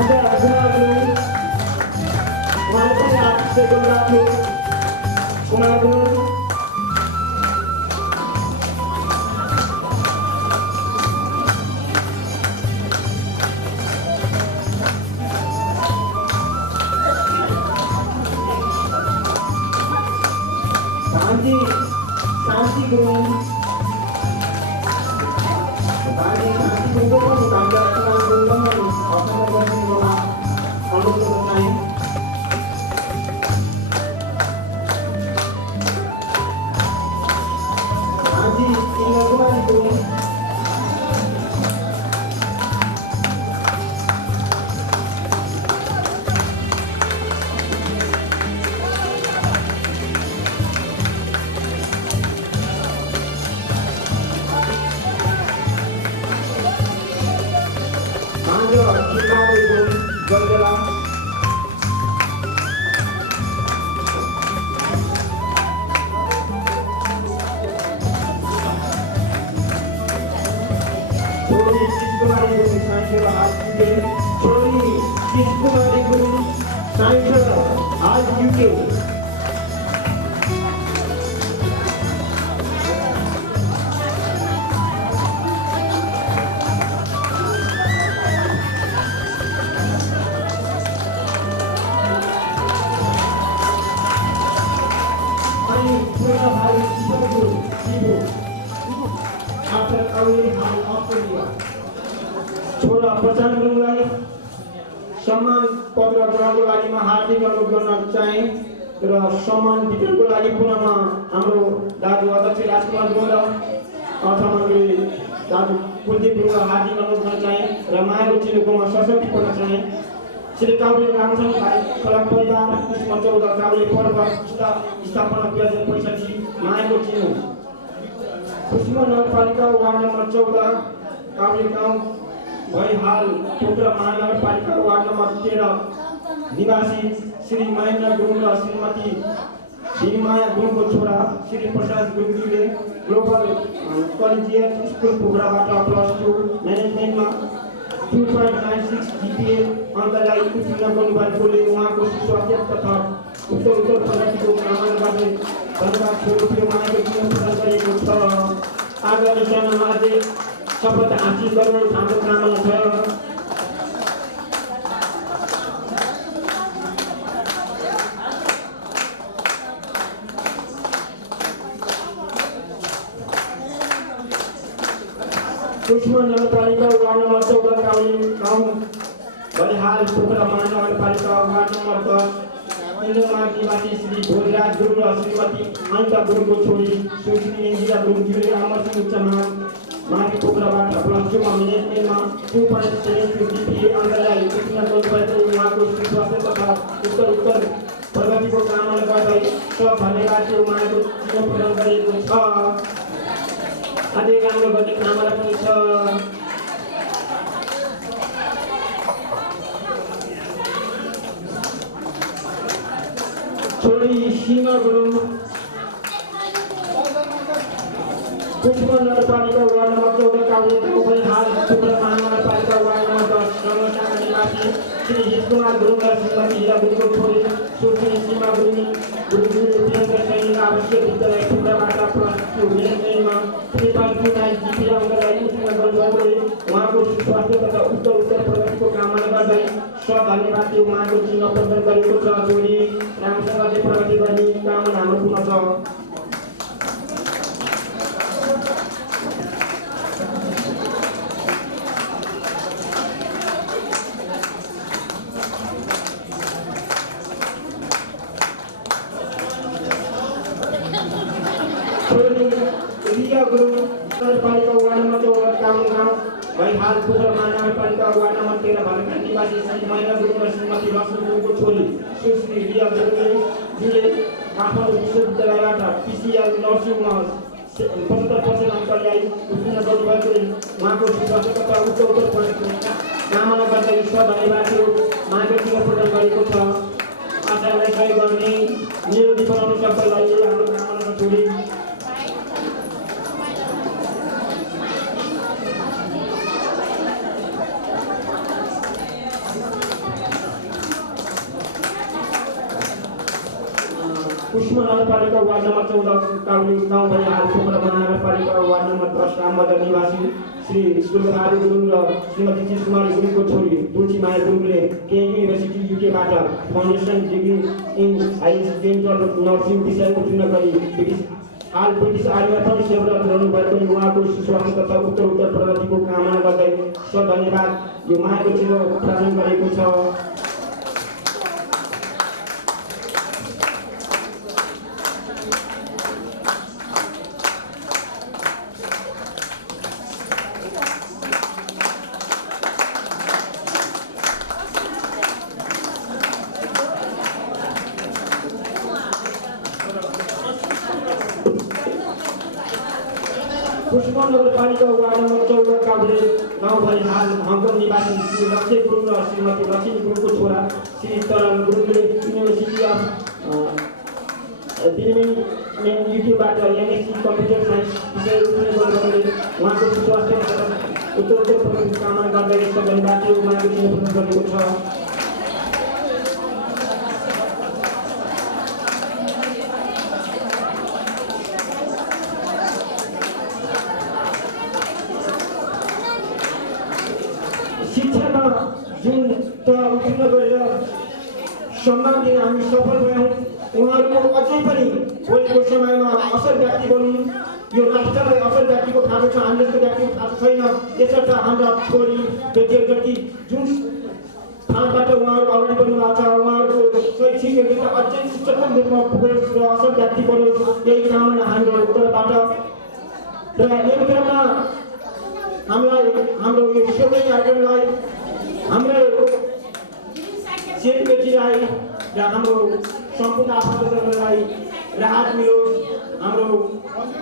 Ada Kumar Walaupun sekolah Kumar Santi Guru Santi Guru pun tanda tenang dulu apa namanya bola kalau selesai Santi tinggal kembali Guru छोरा प्रचार गर्नुलाई सम्मान पत्र ग्रहणको लागि म हार्दिक अनुरोध गर्न चाहे र सम्मान वितरणको लागि पुनः हाम्रो दाजु अध्यक्ष राजकुमार गोल अर्थमन्त्री दाजु कुलदीप गुरुङलाई हार्दिक अनुरोध गर्न चाहे र मायाको चिलोकोमा सशक्ति गर्न चाहे श्री काउले रामचन्द्र भाइ कला परिवार 14 काउले पर्व स्थापना 2065 मायाको चिलो खुसीमा नगरपालिका वार्ड नम्बर 14 काउले गाउँ भई हाल पोखरा महानगरपालिका वार्ड नम्बर 13 निवासी श्री महेन्द्र गुरुङ र श्रीमती भीममाया गुरुङको छोरा श्री प्रसाद गुरुङले ग्लोबल कलेजिएट स्कुल पोखराबाट +2 म्यानेजमेन्टमा 2.96 GPA अङ्कलाई उत्तीर्ण गर्नुभएकोले उहाँको स्वास्थ्य तथा उत्तर प्रगतिको कामना गर्दै धन्यवाद स्वरूप मायाको जीवन प्रदान गरेको छ। आगामी समयमा अझै शपथ हासिल गर्नु हाम्रो कामना छ। कुष्मा नगरपालिका वार्ड नम्बर 14 काउली गाउँ बलिहाल पोखरा महानगरपालिका वार्ड नम्बर 10 इन्द्रमा निवासी श्री भोजराज गुरुङ र श्रीमती अनिता गुरुङको छोरी सुश्री इन्दिरा गुरुङले अमरसिंह उच्चमान माथि पोखराबाट +2 म्यानेजमेन्टमा 2.72 GPA अङ्कलाई उत्तीर्ण गर्नुभएको उहाँको स्वास्थ्य तथा उत्तर प्रगतिको कामना गर्दै सब धन्यवाद उहाँको जीवन प्रदान गरेको छ। अझै राम्रो गर्ने कामना पनि छ। छोरी सीमा गुरुङ कुष्मा नगरपालिका वार्ड नम्बर 14 काउली गाउँ हाल पोखरा महानगरपालिका वार्ड नम्बर 10 रमटाका निवासी श्री हितकुमार गुरुङ र श्रीमती हिरा गुरुङको छोरी सुश्री सीमा गुरुङले सैनिक आवश्यक विद्यालय पोखराबाट +2 म्यानेजमेन्टमा 3.29 GPA अङ्कलाई उत्तीर्ण गर्नुभएकोले उहाँको स्वास्थ्य तथा उत्तर प्रगतिको कामना गर्दै सब धन्यवाद उहाँको चिन्ह प्रदान गरेको छ। छोरी राम्रोसँगले प्रगति गर्ने कामना हाम्रो पुनः छ। नगरपालिका वार्ड नम्बर 14 काउली गाउँ भई हाल पोखरा महानगरपालिका वार्ड नम्बर 13 भालुका निवासी श्री महेन्द्र गुरुङ र श्रीमती लक्ष्मी गुरुङको छोरी सुश्री रिया गुरुङले काठमाडौँ विश्वविद्यालयबाट PCL नर्सिङमा 75% अङ्क ल्याई उत्तीर्ण गर्नुभएकोले उहाँको स्वास्थ्य तथा उत्तर प्रगतिको कामना गर्दै सब धन्यवाद उहाँको चिन्ह प्रदान गरेको छ। आशालाई सहयोग गर्ने निरोगी बनाउन सबैलाई हाम्रो कामना छोडी कुष्मा नगरपालिका वार्ड नंबर 14 काउली गाउँ भई हाल पोखरा नगरपालिका वार्ड नंबर 10 रामबजार निवासी श्री दुर्गाबहादुर गुरुङ र श्रीमती चिसकुमारी गुरुङको छोरी तुलसी माया गुरुङले केएम युनिभर्सिटी युकेबाट फाउन्डेसन डिग्री इन हाइजेन्टल नर्सिङ विषय उत्तीर्ण गरी हाल ब्रिटिस आर्मीमा पनि सेवारत रहनुभएको उहाँको स्वास्थ्य तथा उत्तर प्रगतिको कामना गर्दै धन्यवाद यो मायाको चिलो प्रदान गरेको छ। कुष्मा नगरपालिका वार्ड नंबर 14 काभ्रे गाउँ भई हाल हङकङ निवासी श्री लक्ष्य गुरुङ र श्रीमती लक्ष्मी गुरुङको छोरा श्री तरन गुरुङले युनिभर्सिटी अफ दिल्ली युकेबाट एमएससी कम्प्युटर साइन्स विषय उत्तीर्ण गर्नुभएकोले उहाँको स्वास्थ्य तथा उत्तर प्रगतिको कामना गर्दै यस्तो धन्यवाद उहाँको चिन्ह प्रदान गरेको छ। शिक्षामा जुन उत्तीर्ण गरेर सम्मान दिन हामी सफल भयौँ उहाँहरूको अझै पनि भोलिको समयमा असल व्यक्ति बन्नु यो राष्ट्रलाई असल व्यक्तिको खाँचो छ हामी जस्तो व्यक्तिको खाँचो छैन त्यसर्थ हाम्रा छोरी बेटीहरू जति जुन ठाउँबाट उहाँहरू अगाडि बढ्नु भएको छ उहाँहरूको शैक्षिक योग्यता अझै उच्चतम रूपमा पुगोस् र असल व्यक्ति बनोस् यही कामना हाम्रो तर्फबाट र यही क्रममा हामीलाई हाम्रो यो सेवा कार्यक्रमलाई हाम्रो चेलीबेटीलाई र हाम्रो सम्पूर्ण आफन्तजनलाई राहत मिलोस्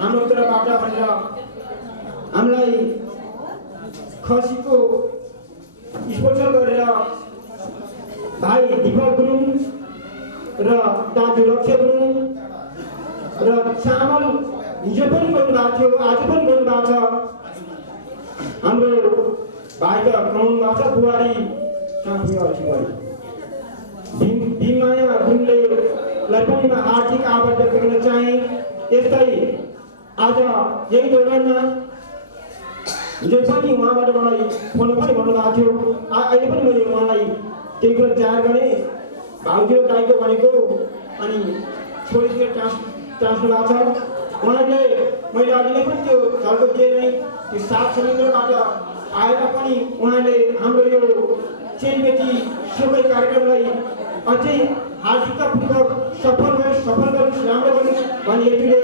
हाम्रो तर्फबाट भनेर हामीलाई खसीको स्पोन्सर गरेर भाइ दीपक गुरुङ र दाजु लक्ष्य गुरुङ र चामल हिजो पनि गर्नुभएको थियो आज पनि गर्नुभएको छ। हाम्रो भाइ त कमाउनु भएको छ बुहारी भीममाया गुरुङलाई पनि म हार्दिक आभार व्यक्त गर्न चाहे। यस्तै आज यही दौरानमा हिजो पनि उहाँबाट मलाई फोनमा पनि भन्नुभएको थियो अहिले पनि मैले उहाँलाई त्यही कुरा जाहेर गरेँ भाउजू दाइको भनेको अनि छोरीतिर टाँस्नु भएको छ उहाँले मैले अघि पनि त्यो झल्को दिएँ नै त्यो 7 समुद्रबाट आएर पनि उहाँले हाम्रो यो चेलीबेटी सेवा कार्यक्रमलाई अझै हार्दिकतापूर्वक सफल गर्नुहोस् राम्रो गर्नुहोस् भनी यतिले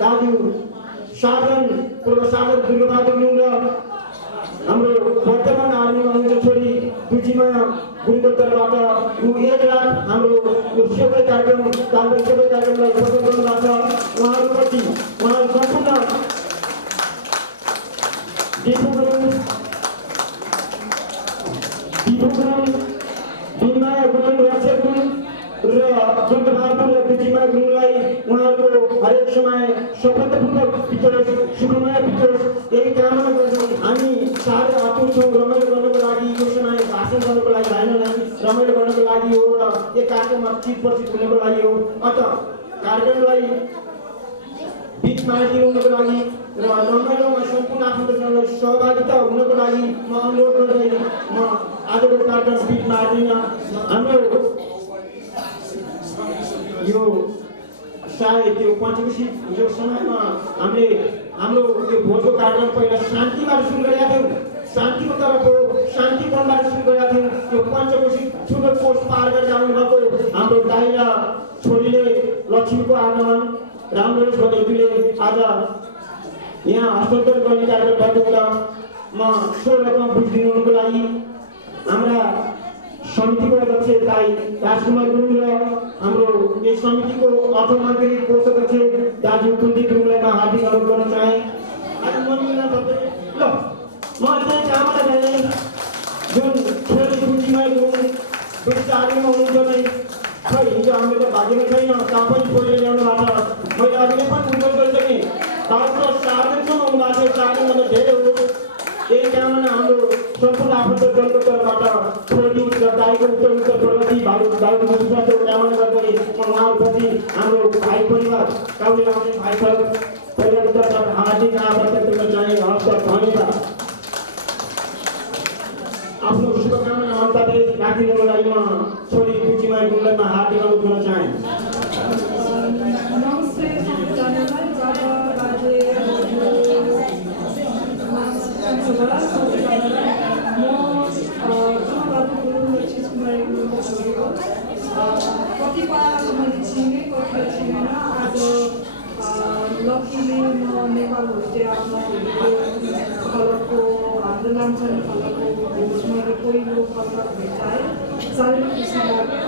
दाजु साधन पूर्व साधन दुर्गाबहादुर गुरुङ र हाम्रो वर्तमान आर्मीमा हुनुहुन्छ छोरी तुलसीमा गुरुङको तर्फबाट 1 लाख हाम्रो यो सेवा कार्यक्रम दाजु सेवा कार्यक्रमलाई सफल गर्नुभएको छ उहाँहरूप्रति उहाँहरू सम्पूर्ण भीममाया गुरुङ लक्ष्य गुरुङ र दुर्गाबहादुर र तुलसीमा गुरुङलाई उहाँहरूको हरेक समय सफलतापूर्वक बितोस् सुखमय बितोस् यही कामना गर्दै हामी साह्रै आतुर छौँ रमाइलो गर्नको लागि यो समय भाषण गर्नको लागि होइन नै रमाइलो गर्नको लागि हो र यो कार्यक्रममा चित परिचित हुनको लागि हो अत कार्यक्रमलाई बिचमा दिनुको लागि र रमाइलोमा सम्पूर्ण आफन्तजनलाई सहभागिता हुनको लागि म अनुरोध गर्दै म आजको कार्यक्रम बिचमा दिन हाम्रो यो सायद यो पञ्चकोशी जो समयमा हामीले हाम्रो यो भोजको कार्यक्रम पहिला शान्तिबाट सुरु गरेका थियौँ शान्तिको तर्फ हो शान्ति वनबाट सुरु गरेका थियौँ यो पञ्चकोशी ठुलो पोस्ट पार गरेर आउनुभएको हाम्रो दाइ र छोरीले लक्ष्मीको आगमन राम्रो भनेकोले आज यहाँ हस्तान्तरण गर्ने कार्यक्रम भएको कुरा म सो रकम बुझिदिनुको लागि हाम्रा समितिको अध्यक्ष दाइ राजकुमार गुरुङ र हाम्रो यस समितिको अर्थमन्त्री कोषाध्यक्ष दाजु कुलदीप गुरुङलाई म हार्दिक अनुरोध गर्न चाहे। आज मन्दिरमा ल म चाहिँ कामना गरेँ जुन छोरी बुझिमा गुरुङ विचारमा हुनुहुन्छ नै खै हिजो हामीले त भाग्यमा छैन तपाईँ छोरीले ल्याउनु भएको छ मैले अघि पनि उल्लेख गरिसकेँ ताको साधनसम्म हुनुभएको छ साधनभन्दा धेरै हो यही कामना हाम्रो सम्पूर्ण आफन्तजनको तर्फबाट छोरी र दाइको उत्तर प्रगति भाइ दाइको कामना गर्दै म उहाँहरूप्रति हाम्रो काउले लाउने भाइहरू पहिलाको तर्फ हार्दिक आभार व्यक्त गर्न चाहे हस्त धन्यवाद आफ्नो शुभकामना मन्तव्य राखिदिनुको लागि म छोरी कुचीमा गुरुङमा हार्दिक अनुरोध गर्न चाहे। नमस्ते सबैजनालाई। कतिपय मैले चिने कतिपय चिनेन। आज लकीली म नेपाल होस्टेलमा फलकको हाम्रो लान्छन् फलकको भोज मैले पहिलो फलक भेटाएँ। साह्रै खुसी लाग्यो।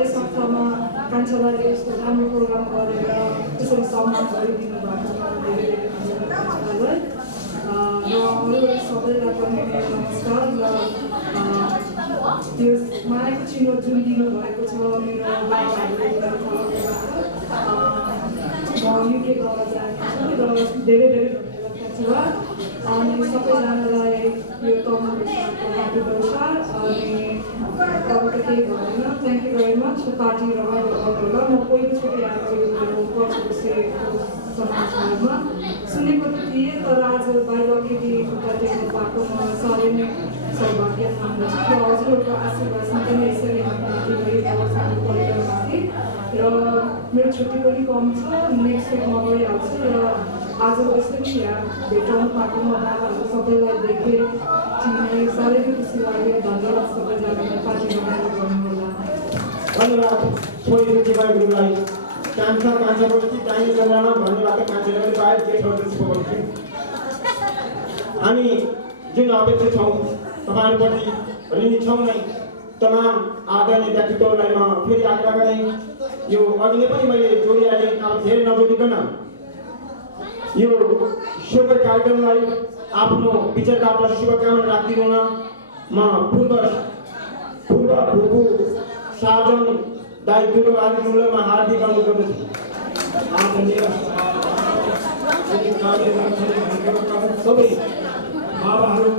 यस हप्तामा कान्छाबाले यस्तो राम्रो प्रोग्राम गरेर त्यसरी सम्मान गरिदिनु भएको धेरै धेरै धन्यवाद कान्छाबालाई र अरू सबैलाई पनि नमस्कार। र त्यो मायाको चिनो जुन दिनुभएको छ मेरो बाबाहरूले म युके गएर जाएको छु र धेरै धेरै धन्यवाद छ। अनि सबैजनालाई यो तमाको ह्यापी बर्थ अनि अरू त केही भन्दैन। Thank you very much. Party रमाइलो गर्नु होला। म पहिलोचोटि आएको यो पर्सको समाजमा सुनेको त थिएँ तर आज बाहिरदेखि खुट्टा टेक्नु पाएकोमा साह्रै नै सौभाग्य मान्दछु। र हजुरहरूको आशीर्वादमा पनि यसरी हामी गइरहेको परिवारमाथि र मेरो छुट्टी पनि कम छ। नेक्स्ट विक म गइहाल्छु र आज यसरी यहाँ भेटाउनु पाएकोमा बाबाहरू सबैलाई देखेँ चिने साह्रै नै खुसी लाग्यो। धन्यवाद सबैजनालाई। पार्टी रमाइलो गर्नु होला। धन्यवाद छोरी कुचीमा गुरुङलाई। कान्छाको जति चाहिने जग्गामा धन्यवाद कान्छाले पनि पाए के छ हामी जुन अपेक्षित छौँ तपाईँहरूप्रति ऋणी छौँ नै। तमाम आदरणीय व्यक्तित्वलाई म फेरि आग्रह गरेँ यो अघि नै पनि मैले जोडिहालेँ अब धेरै नजोडिकन यो शोको कार्यक्रमलाई आफ्नो विचारबाट शुभकामना राखिदिनु म पूर्व भूपू साजन दाइ दुर्गावादी मूल्यमा हार्दिक अनुरोध गर्दछु। सबै बाबाहरू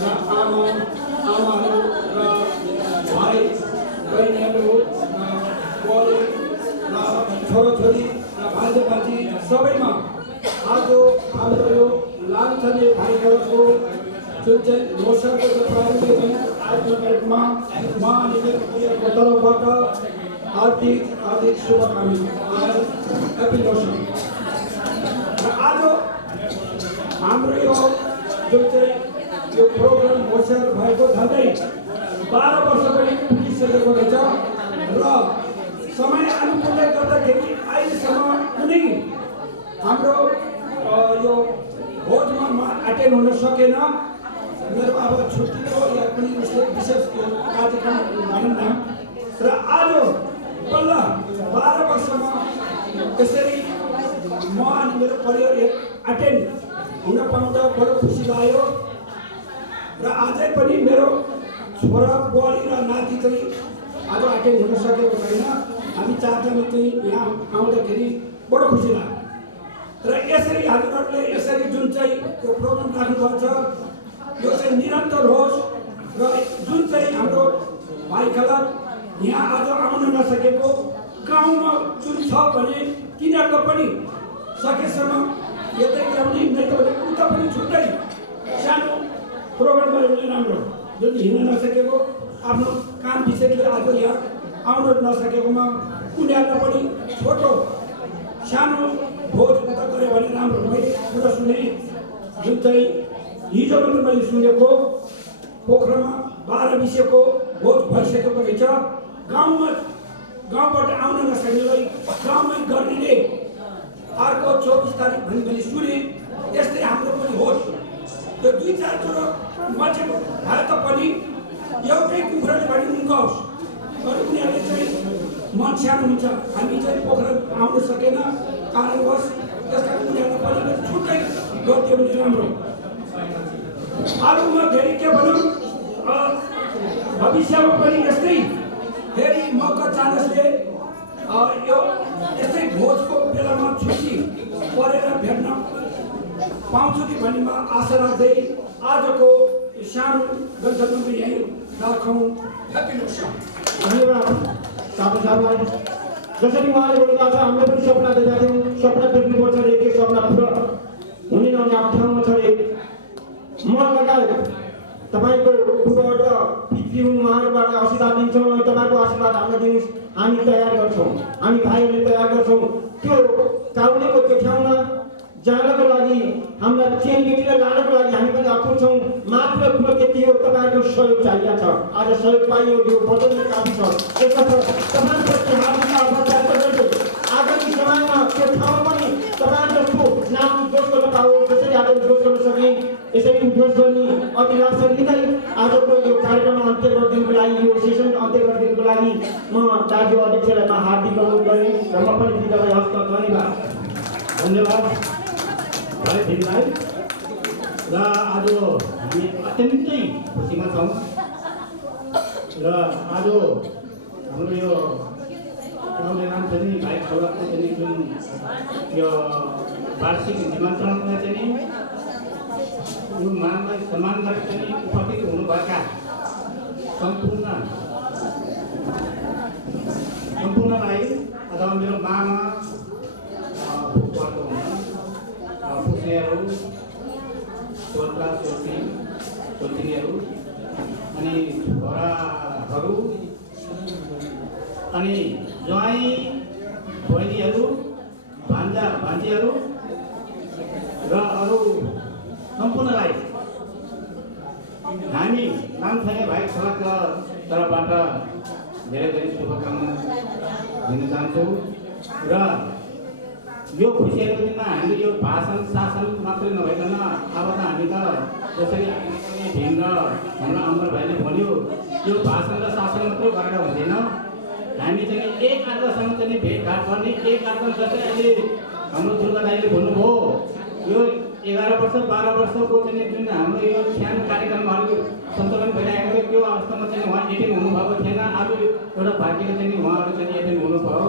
र आमाहरू र भाइ बहिनीहरू बुहारी र छोराछोरी र भान्जी सबैमा आज हाम्रो यो लान्छने भाइहरूको जुन चाहिँ लोसरको प्रारम्भिक कार्यक्रममा म अनि मेरो तर्फबाट हार्दिक शुभकामना ह्यापी लोसन। र आज हाम्रो यो जुन चाहिँ यो प्रोग्राम होसियार भएको झन्डै 12 वर्ष पनि पुगिसकेको रहेछ र समय अनुकूलले गर्दाखेरि अहिलेसम्म कुनै हाम्रो यो भोजमा म एटेन्ड हुन सकेन। मेरो अब छुट्टीको या कुनै विशेष कार्यक्रम भनौँ न। र आज बल्ल 12 वर्षमा त्यसरी म अनि मेरो परिवार एटेन्ड हुन पाउँदा बडो खुसी लाग्यो। र आजै पनि मेरो छोरा बुहारी र नाति चाहिँ आज एटेन्ड हुन सकेको छैन। हामी चारजना चाहिँ यहाँ आउँदाखेरि बडो खुसी लाग्यो। र यसरी हजुरहरूले यसरी जुन चाहिँ यो प्रोग्राम राख्नुभएको छ यो चाहिँ निरन्तर होस् र जुन चाहिँ हाम्रो भाइ खलक यहाँ आज आउन नसकेको गाउँमा जुन छ भने तिनीहरूको पनि सकेसम्म यतै ल्याउने नै त भने उता पनि छुट्टै सानो प्रोग्राम गऱ्यो भने राम्रो। जुन हिँड्न नसकेको आफ्नो काम विषयले आज यहाँ आउन नसकेकोमा उनीहरूलाई पनि छोटो सानो भोज उता गऱ्यो भने राम्रो। मैले कुरा सुने जुन चाहिँ हिजो पनि मैले सुनेको पोखरामा 12 विषयको भोज भइसकेको रहेछ। गाउँबाट आउन नसक्नेलाई गाउँमै गर्नेले अर्को 24 तारिक भने मैले सुने। यस्तै हाम्रो पनि होस्। त्यो 2-4 जोडो मान्छे भए तापनि एउटै कुखुराले भने उन्काओस्। तर उनीहरूले चाहिँ मन सानो हुन्छ। हामी चाहिँ पोखरा आउन सकेन कारणवश त्यस कारण उनीहरूलाई पनि छुट्टै गरिदियो भने राम्रो। अरूमा धेरै के भनौँ भविष्यमा पनि यस्तै फेरि मौका चान्सले यो यस्तै भोजको बेलामा छुट्टी परेर भेट्न पाउँछु कि भन्ने म आशा राख्दै आजको सानो गन्तव्य यही राखौँ। Happy lotion. धन्यवाद साथीहरूलाई। जसरी उहाँले बोल्नुभएको छ हामीले पनि सपना देखेका थियौँ सपना देख्नुपर्छ रे के सपना पुरा हुने नहुने आफ्नो ठाउँमा छ रे म लगायत तपाईको पूर्वबाट पितृ हुन् उहाँहरूबाट आशीर्वाद दिन्छौँ अनि तपाईँको आशीर्वाद हामीलाई दिनुहोस् हामी तयार गर्छौँ हामी भाइहरूले तयार गर्छौँ त्यो काउलेको त्यो ठाउँमा जानको लागि हामीलाई चेलीबेटीलाई लानको लागि हामी पनि आतुर छौँ मात्र कुरो त्यति हो तपाईँहरूको सहयोग चाहिएको छ आज सहयोग पाइयो यो वचन काफी छ यसर्थ तपाईँप्रति हार्दिक आभार व्यक्त गर्छु आगामी समयमा त्यो ठाउँमा पनि तपाईँहरूको नाम उद्घोष गर्न पाओस् जसरी आज उद्घोष गर्न सक्ने यसरी उद्घोष गर्ने अभिलाषा लिँदै आजको यो कार्यक्रम अन्त्य गरिदिनुको लागि यो सेसन अन्त्य गरिदिनुको लागि म दाजु अध्यक्षलाई म हार्दिक अनुरोध गरेँ र म पनि बिदा भए हस्त धन्यवाद धन्यवाद भाइ फिल्मलाई र आज हामी अत्यन्तै खुसीमा छौँ र आज हाम्रो यो गाउँले नाम चाहिँ नि भाइ खलकको चाहिँ जुन यो वार्षिक निमन्त्रणमा चाहिँ नि यो मानलाई सम्मान गरेर चाहिँ उपस्थित हुनुभएका सम्पूर्णलाई अथवा मेरो मामा पुस्नेहरू छोरा छोरीहरू अनि छोराहरू अनि ज्वाइँ बहिनीहरू भान्जा भान्जीहरू र अरू सम्पूर्णलाई हामी नामथाने भाइ खलकका तर्फबाट धेरै धेरै शुभकामना दिन चाहन्छौँ र यो खुसीको दिनमा हामीले यो भाषण शासन मात्रै नभइकन अब त हामी त जसरी भीम र हाम्रो अमर भाइले भन्यो यो भाषण र शासन मात्रै गरेर हुँदैन हामी चाहिँ एक अर्कासँग चाहिँ भेटघाट गर्ने एक अर्का जस्तै अहिले हाम्रो दुर्गा दाइले भन्नुभयो यो 11 वर्ष 12 वर्षको चाहिँ जुन हाम्रो यो सानो कार्यक्रमहरू सञ्चालन भइरहेको थियो त्यो अवस्थामा चाहिँ उहाँ एटेन्ड हुनुभएको थिएन आज एउटा भाग्यले चाहिँ उहाँहरू चाहिँ एटेन्ड हुनुभयो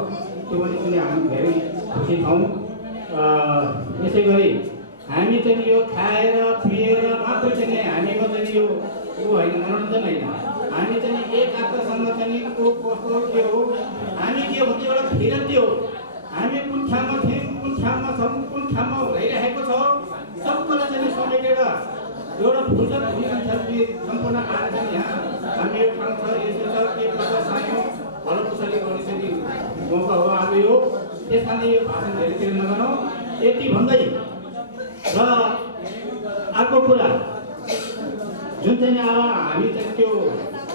त्यो पनि हामी धेरै खुसी छौँ यसै गरी हामी चाहिँ यो खाएर पिएर मात्र चाहिँ हामीको चाहिँ यो होइन मनोरञ्जन होइन हामी चाहिँ एक अर्कासँग चाहिँ को कस्तो के हो हामी के भन्छ एउटा फिरन्ती हो हामी कुन ठाउँमा थियौँ कुन ठाउँमा छौँ कुन ठाउँमा भइरहेको छ सबैलाई चाहिँ समेटेर एउटा फुर्सद हुने सम्पूर्ण आएर चाहिँ यहाँ हामी यो ठाउँ छ यसो छ के गर्दा सानो भलो कुशली गर्ने चाहिँ मौका हो आज यो त्यस कारण यो भाषण धेरै धेरै नगरौँ यति भन्दै र अर्को कुरा जुन चाहिँ अब हामी चाहिँ त्यो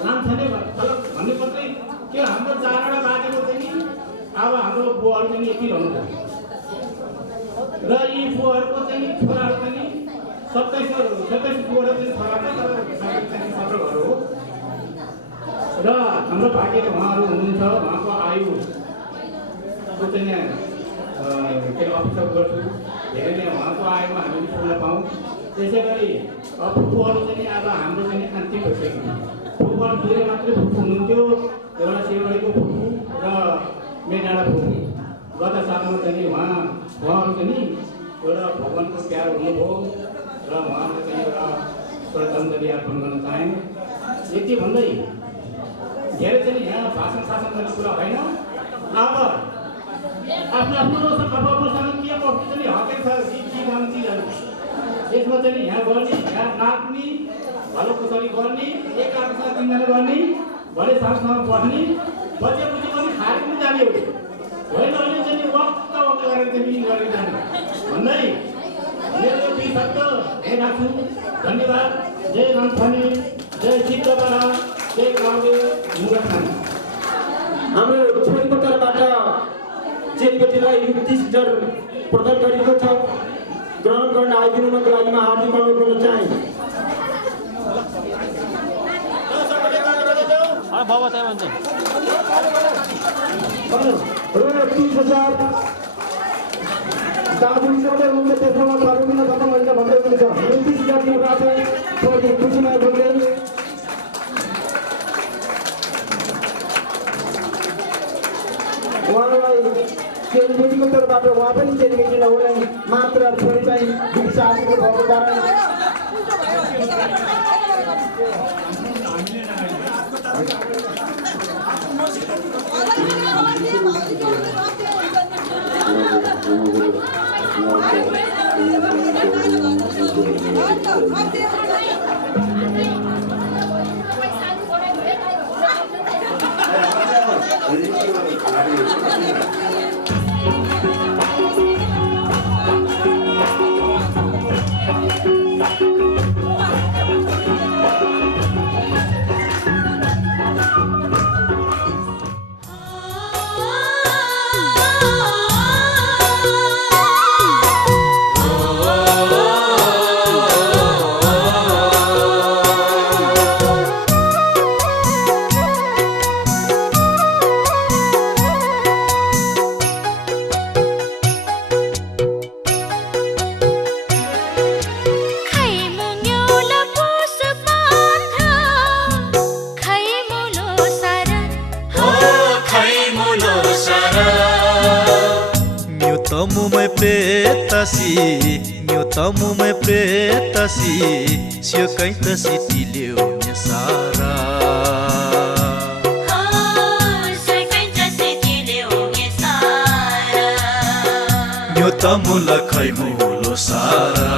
नामथाने भन्ने मात्रै त्यो हाम्रो 4वटा बाजेको चाहिँ नि अब हाम्रो बुवाहरू चाहिँ यति रहनु र यी बुवाहरूको चाहिँ छोराहरू चाहिँ 27 बुवाहरू चाहिँ छोरा चाहिँ 17 घर हो र हाम्रो भाग्यले उहाँहरू हुनुहुन्छ उहाँको आयु चाहिँ के अफिसर गर्छु धेरै नै उहाँको आयुमा हामीले सुन्न पाऊँ त्यसै गरी फुपूहरू चाहिँ अब हाम्रो चाहिँ अन्तिम भइसक्यो फुपूहरू दुई मात्रै फुपू हुनुहुन्थ्यो एउटा सिलगढीको फुपू र मेडाँडा फुपू गत सालमा चाहिँ उहाँहरू चाहिँ एउटा भगवानको प्यार हुनुभयो र उहाँले चाहिँ एउटा श्रद्धाञ्जली अर्पण गर्न चाहे यति भन्दै धेरै चाहिँ यहाँ भाषण शासन गर्ने कुरा होइन अब आफ्नो आफूसँग के कस्तो चाहिँ हकै छ के गर्ने चिजहरू यसमा चाहिँ यहाँ गर्ने यहाँ नाच्ने भलो कुशली गर्ने एक अर्कासँग चिन्जाले गर्ने भरे साथसँग बस्ने बजेपछि पनि खाएर पनि जाने हो होइन अहिले चाहिँ वक्क गरेर चाहिँ मिटिङ गरेर जाने भन्दै मेरो दुई शब्द यही राख्छु धन्यवाद जय नामथाने जय सिद्धबडा जय गाउँले मुगथान हाम्रो छोरीको तर्फबाट चेलीबेटीलाई 30,000 प्रदान गरिएको छ ग्रहण गर्न आइदिनुको लागि म हार्दिक अनुरोध गर्न चाहे र 30,000 दाजु सबैले उनले त्यसमा पार्नु नभएको मैले भन्दै हुनुहुन्छ 30,000 दिनुभएको छ छोरी खुसीमा बोल्दै उहाँलाई चेलीबेटीको तर्फबाट उहाँ पनि चेलीबेटी नहुने मात्र छोरी चाहिँ विदिशा आदिको भएको कारण Nyotamu mai pretasi sio kaita sitileu nya sara sio kaita sitileu nya sara nyotamu la kai mulo sara